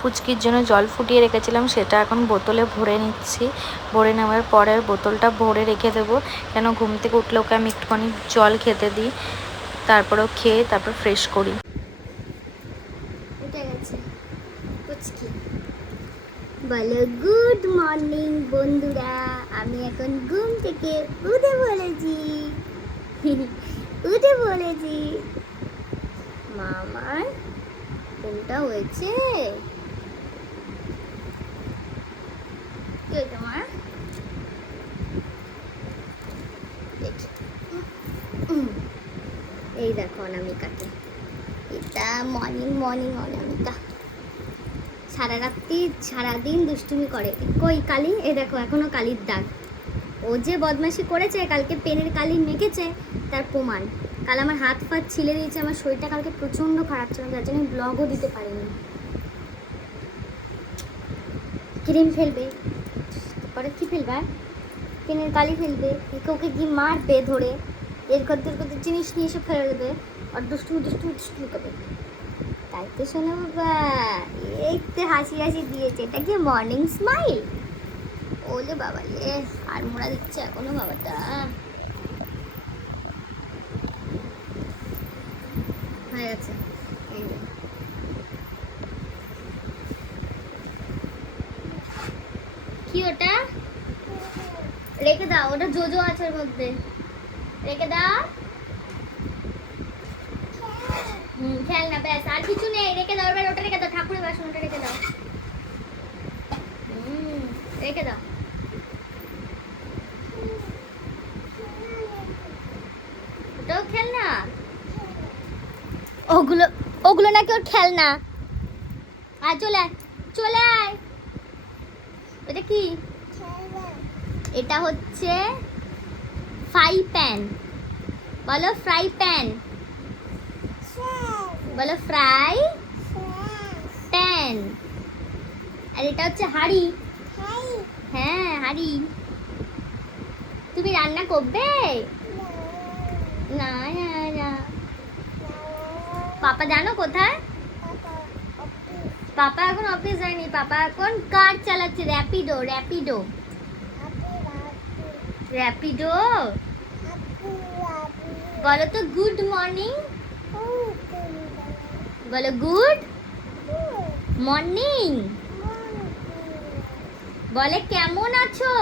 পুচকির জন্য জল ফুটিয়ে রেখেছিলাম, সেটা এখন বোতলে ভরে নিচ্ছি। ভরে নেওয়ার পরে বোতলটা ভরে রেখে দেবো, কেন ঘুম থেকে উঠলে ওকে আমি একটুখানি জল খেতে দিই, তারপরেও খেয়ে তারপর ফ্রেশ করি। উঠে গেছে পুচকি। বলো গুড মর্নিং বন্ধুরা, আমি এখন ঘুম থেকে উঠে বলেছি উঠে বলেছি। মামার কোনটা হয়েছে তোমার? এই দেখো অনামিকাকে, এটা মর্নিং মর্নিং অনামিকা। সারাদিন দুষ্টুমি করে। কই কালি? এ দেখো এখনো কালির দাগ। ও যে বদমাশি করেছে, কালকে পেনের কালি মেখেছে তার প্রমাণ। কাল আমার হাত ফাত ছিলে দিয়েছে, আমার শরীরটা কালকে প্রচণ্ড খারাপ ছিল, যার জন্য ব্লগও দিতে পারিনি। ক্রিম ফেলবে, পরে কি ফেলবে? পেনের কালি ফেলবে, ওকে কি মারবে ধরে, এর করতে জিনিস নিয়ে এসে ফেলে দেবে, আর দুষ্টুমি করবে। তাই তো শোনো বাবা, এই তো হাসি হাসি দিয়েছে, এটা কি মর্নিং স্মাইল? ওলে বাবা লে, আর মোড়া দিচ্ছে এখনো বাবাটা। হয়ে গেছে। কি ওটা? রেখে দাও, ওটা জোজো আছে ওর মধ্যে, রেখে দাও। খেলনা, ব্যাস আর কিছু নেই, রেখে দাও। এবার ওটা রেখে দাও, ঠাকুরের বাসনটা রেখে দাও। রেখে দাও। ওটাও খেলনা? ওগুলো নাকি ওর খেলনা। আর চলে আয়। এটা কি? এটা হচ্ছে ফ্রাই প্যান। বলো ফ্রাই প্যান, বলো ফ্রাই প্যান। আর এটা হচ্ছে হাঁড়ি। হ্যাঁ হাঁড়ি। তুমি রান্না করবে? না না। পাপা জানো কোথায়? পাপা এখন অফিস যায়নি, পাপা এখন কার চালাচ্ছে, র্যাপিডো। বলো তো গুড মর্নিং, বলো গুড মর্নিং, বলে কেমন আছো,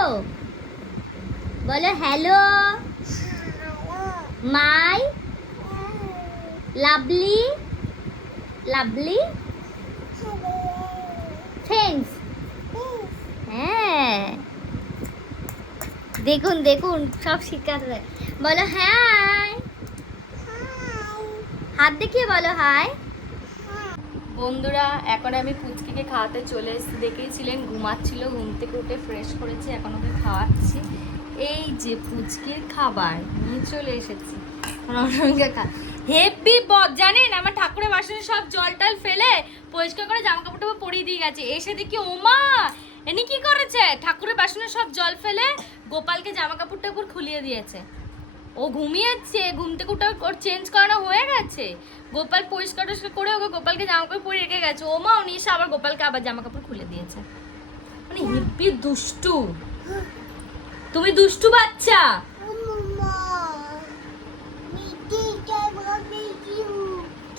বলো হ্যালো মাই লাভলি ফ্রেন্ডস। হ্যাঁ দেখুন সব শিখাতে। বলো হাই, হাত দেখিয়ে বলো হাই। বন্ধুরা এখন আমি পুচকিকে খাওয়াতে চলে এসেছি, দেখেইছিলেন ঘুমাচ্ছিল, ঘুম থেকে উঠে ফ্রেশ করেছি, এখন ওকে খাওয়াচ্ছি। এই যে পুচকির খাবার নিয়ে চলে এসেছি, হেভি বদ জানেন, আমার ঠাকুরের বাসনে সব জল টল ফেলে পরিষ্কার করে জামা কাপড়টা পরিয়ে দিয়ে গেছে। এসে দেখি ওমা এনি কি করেছে, ঠাকুরের বাসনে সব জল ফেলে গোপালকে জামা কাপড়টা খুলিয়ে দিয়েছে। ও ঘুমিয়েছে, ঘুম থেকে উঠে ওর চেঞ্জ করানো হয়ে গেছে, গোপাল পরিষ্কার করে ওকে গোপালকে জামা কাপড় পরে রেখে গেছে। ওমা উনি এসে আবার গোপালকে আবার জামা কাপড় খুলে দিয়েছে। মানে হেব্বি দুষ্টু, তুমি দুষ্টু বাচ্চা।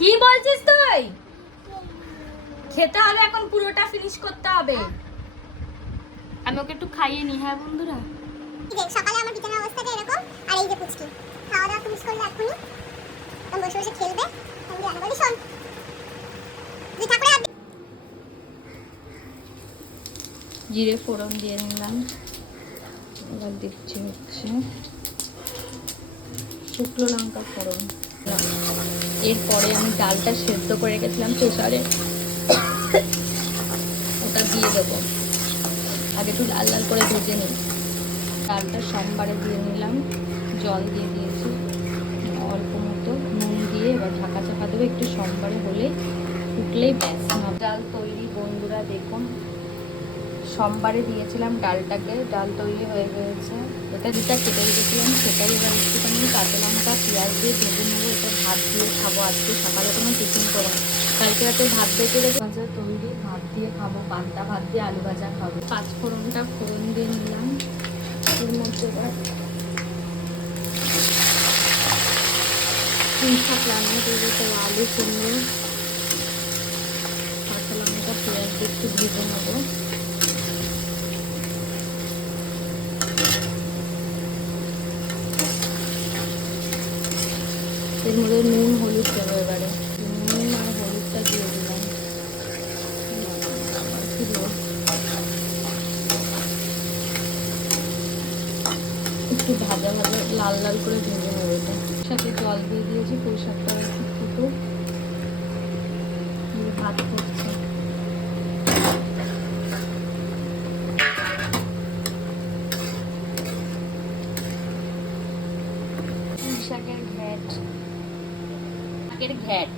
কি বলছিস তুই? খেতে হবে এখন, পুরোটা ফিনিশ করতে হবে। আমি ওকে একটু খাইয়ে নি। হ্যাঁ বন্ধুরা, সকালে আমার বিছানার অবস্থাটা এরকম, আর এই যে পুচকি খাওয়া দাওয়া ফিনিশ করলে এখনই আমি বসে বসে খেলবে। আমি রান্না বলি শোন, জিরে ফোড়ন দিয়ে নিলাম, এবার দিচ্ছি হচ্ছে শুকনো লঙ্কা ফোড়ন। এরপরে আমি ডালটা সেদ্ধ করে রেখেছিলাম প্রেসারে, ওটা দিয়ে দেবো। আগে একটু লাল লাল করে ভেজে নিই। ডালটা সোমবারে দিয়ে নিলাম, জল দিয়ে দিয়েছি অল্প মতো, নুন দিয়ে এবার ঢাকা চাপা দেবো। একটু সোমবারে হলে ফুটলেই ব্যাস ডাল তৈরি। বন্ধুরা দেখুন, সোমবারে দিয়েছিলাম ডালটাকে, ডাল তৈরি হয়ে গেছে। এটা যেটা কেটে রেখেছিলাম সেটাই এবার একটুখানি কাঁচা লঙ্কা পেঁয়াজ দিয়ে ভেজে নেবো। এটা ভাত দিয়ে খাবো, আজকে সকালে কোনো টিফিন করবো না, কালকে রাতে ভাত বেঁচে রেখে ভাজা তৈরি, ভাত দিয়ে পান্তা ভাত দিয়ে আলু ভাজা খাবো। পাঁচফোড়নটা ফোড়ন দিয়ে নিলাম, এর মধ্যে এবার পুঁই শাক রান্না করবো, তো আলু কুমড়ো কাঁচা লঙ্কা পেঁয়াজ দিয়ে একটু ভেজে নেবো। এর মধ্যে নুন হলুদ দেবো, এবারে নুন আর হলুদটা দিয়ে দিলাম। একটু ভাজা ভাজা লাল লাল করে ভেজে নেবো। এটা সাথে জল দিয়ে দিয়েছি, পুঁই শাকটা একটু ফুটুক, ভাত করছে। পুঁই শাকের ঘ্যাট, শাকের ঘ্যাট।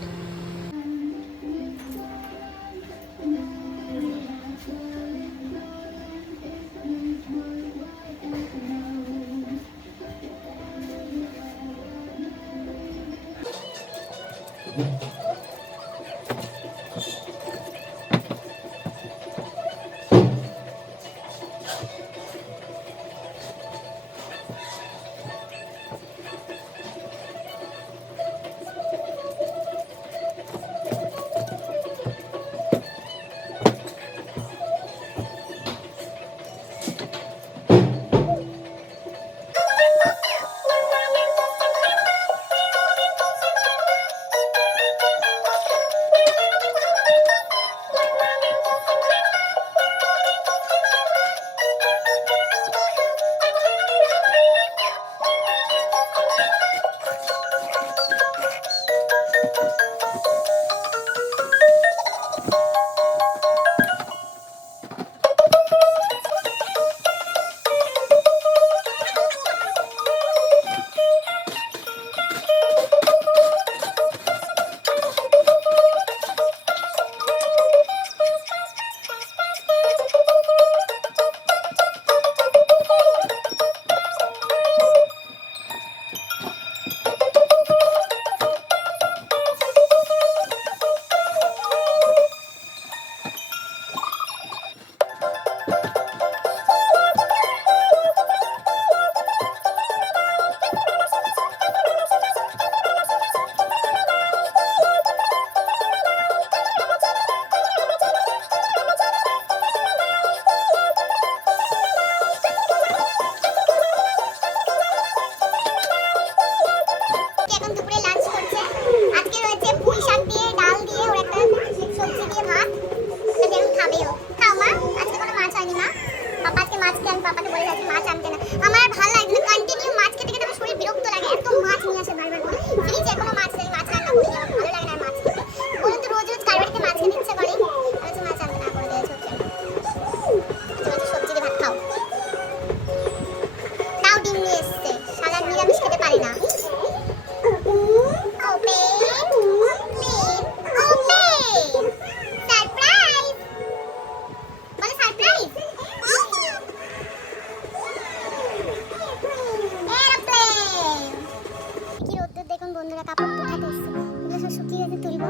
বন্ধুরা কাপড় উঠাতে এসেছে, এগুলো সব শুকিয়ে গেছে, তুলবো।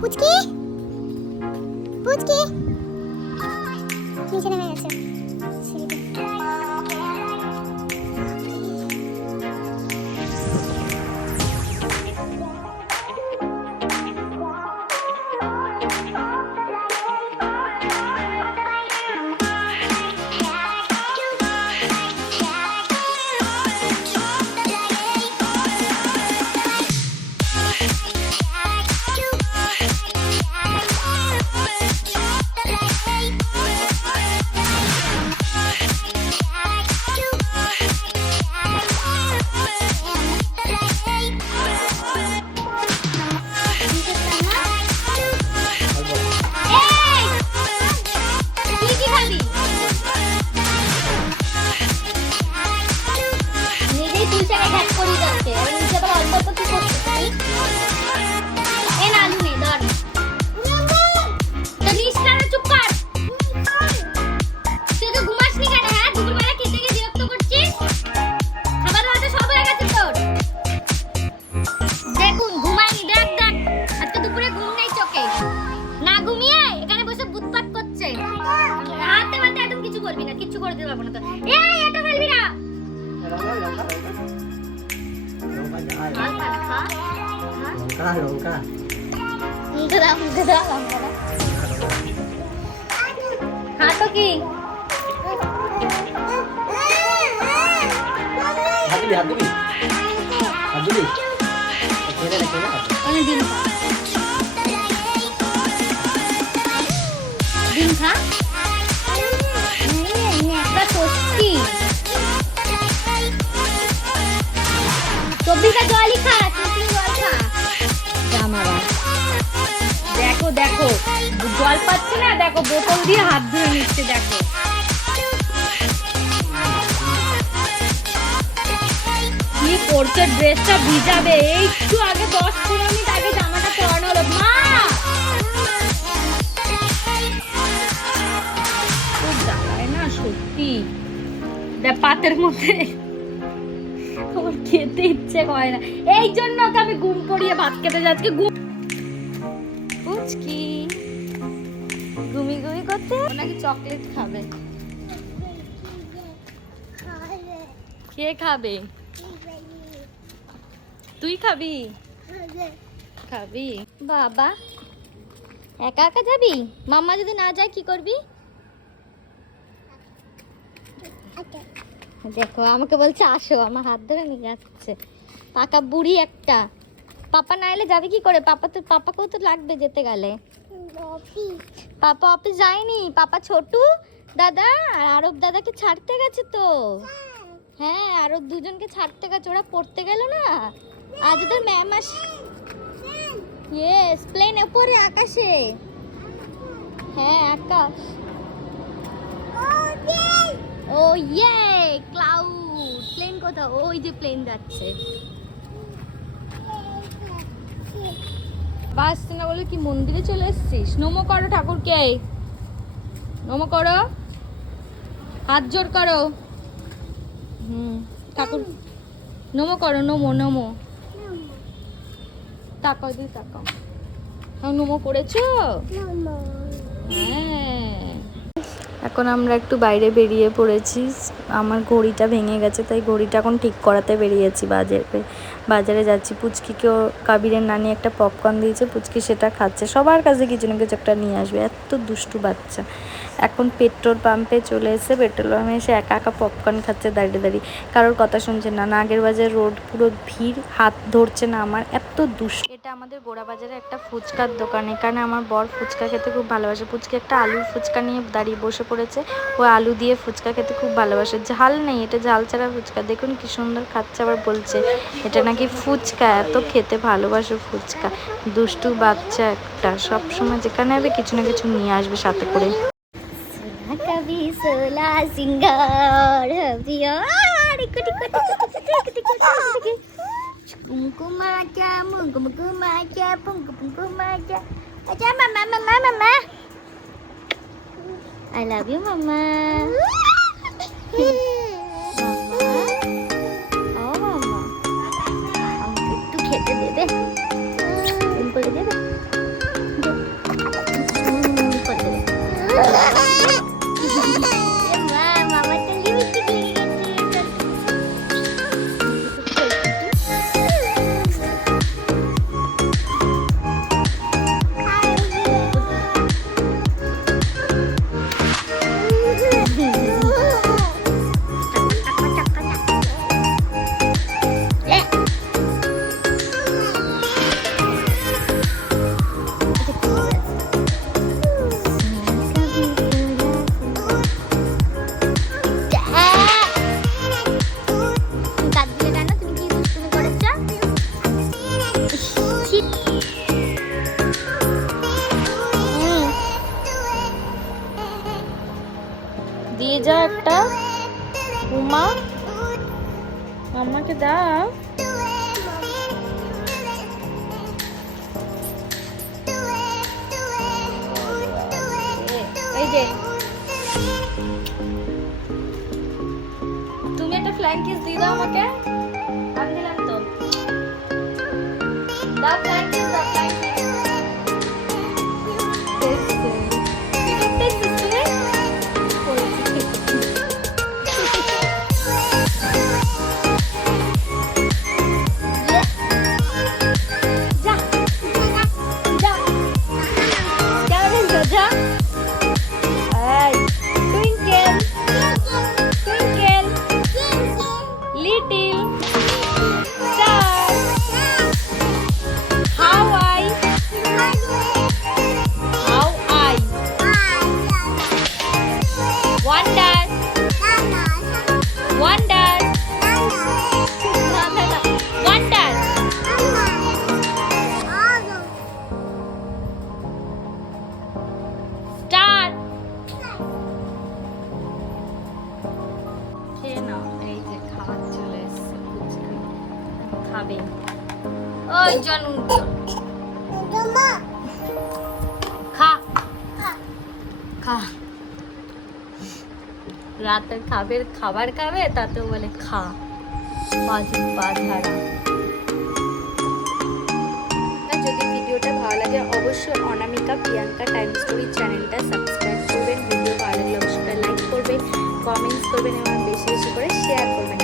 পুচকি পুচকি নিচে নেমে গেছে সিঁড়িতে। করে দিতে পারবো না তো। এই এটা ফেলবি না। মুখে দাও, মুখে দাও, লঙ্কা দাও। খা তো কি? অনেক ডিম খা। ডিম খা। একটা সত্যি 24টা জলই খা, 24 জল খা। জামারা দেখো দেখো জল পাচ্ছে না, দেখো বোতল দিয়ে হাত ধুয়ে নিচ্ছে, দেখো কি করছে, ড্রেসটা ভিজাবে। এই একটু আগে 10-15 মিনিট আগে জামাটা পরানো হলো। মা খুব জ্বালায় না সত্যি, দেখ পাতের মধ্যে আমার খেতে ইচ্ছে করে না, এই জন্য ওকে আমি ঘুম পড়িয়ে ভাত খেতে যাচ্ছি। ঘুম পুচকি ঘুমি ঘুমি করতে, নাকি চকলেট খাবে? কে খাবে? তুই খাবি? খাবি? বাবা একা একা যাবি? মাম্মা যদি না যায় কি করবি? দেখো আমাকে বলছে আসো, আমার হাত ধরে নিয়ে যাচ্ছে। পাকা বুড়ি একটা। পাপা না এলে যাবে কি করে? পাপাকেও তো লাগবে যেতে গেলে। পাপা অফিস যায়নি, পাপা ছোটু দাদা আর আরব দাদাকে ছাড়তে গেছে তো। হ্যাঁ আরো দুজনকে ছাড়তে গেছে, ওরা পড়তে গেল না আজ ওদের ম্যাম আস। ইয়েস প্লেন উপরে আকাশে। হ্যাঁ আকাশ। ও ইয়ে ক্লাউড। প্লেন কোথাও? ওই যে প্লেন যাচ্ছে। বাস না বলে কি মন্দিরে চলে এসেছিস? নমো করো ঠাকুরকে, নমো করো, হাত জোর করো। ঠাকুর নমো করো, নমো নমো। তাকাও দিই তাকাও। নমো করেছো? হ্যাঁ। এখন আমরা একটু বাইরে বেরিয়ে পড়েছি। আমার ঘড়িটা ভেঙে গেছে, তাই ঘড়িটা এখন ঠিক করাতে বেরিয়েছি। বাজারে যাচ্ছি। পুচকিকেও কাবিরের নানি একটা পপকর্ন দিয়েছে, পুচকি সেটা খাচ্ছে। সবার কাছে কিছু না কিছু একটা নিয়ে আসবে, এত দুষ্টু বাচ্চা। এখন পেট্রোল পাম্পে চলে এসে পেট্রোল পাম্পে এসে একা একা পপকর্ন খাচ্ছে দাঁড়িয়ে দাঁড়িয়ে, কারোর কথা শুনছে না। নাগের বাজার রোড পুরো ভিড়, হাত ধরছে না আমার, এত দুষ্টু। এটা আমাদের গোড়া বাজারে একটা ফুচকার দোকান। এখানে আমার বর ফুচকা খেতে খুব ভালোবাসে। পুচকি একটা আলুর ফুচকা নিয়ে দাঁড়িয়ে বসে পড়েছে। ও আলু দিয়ে ফুচকা খেতে খুব ভালোবাসে। ঝাল নেই, এটা ঝাল ছাড়া ফুচকা। দেখুন কি সুন্দর খাচ্ছে, আবার বলছে এটা নাকি ফুচকা। এত খেতে ভালোবাসে ফুচকা। দুষ্টু বাচ্চা একটা, সব সময় যেখানে হবে কিছু না কিছু নিয়ে আসবে সাথে করে। कभी सोला सिंगार कुमकुमा क्या मुकुमा क्या पुंकुमा क्या। अच्छा मम्मा मम्मा मम्मा आई लव यू मम्मा। ও মাম্মা আমাকে একটু খেতে দেবে? করে দেবে? করে দেবে। দিয়ে যা একটা উমা, মাম্মাকে দাও। এই যে তুমি একটা ফ্লাইং কিস দিয়ে দাও আমাকে। আমি দিলাম তো, দাও ফ্লাইং কিস, দাও ফ্লাইং কিস। কি করতেছিস তুই? খাবে। ওই জন খা খা, রাতের খাবার খাবে তাতেও বলে খা, বাধারা। যদি ভিডিওটা ভালো লাগে অবশ্যই অনামিকা প্রিয়াঙ্কা টাইম স্টোরি চ্যানেলটা সাবস্ক্রাইব করবেন, ভিডিও ভালো লাগলে অবশ্যই লাইক করবেন, কমেন্টস করবেন এবং বেশি বেশি করে শেয়ার করবেন।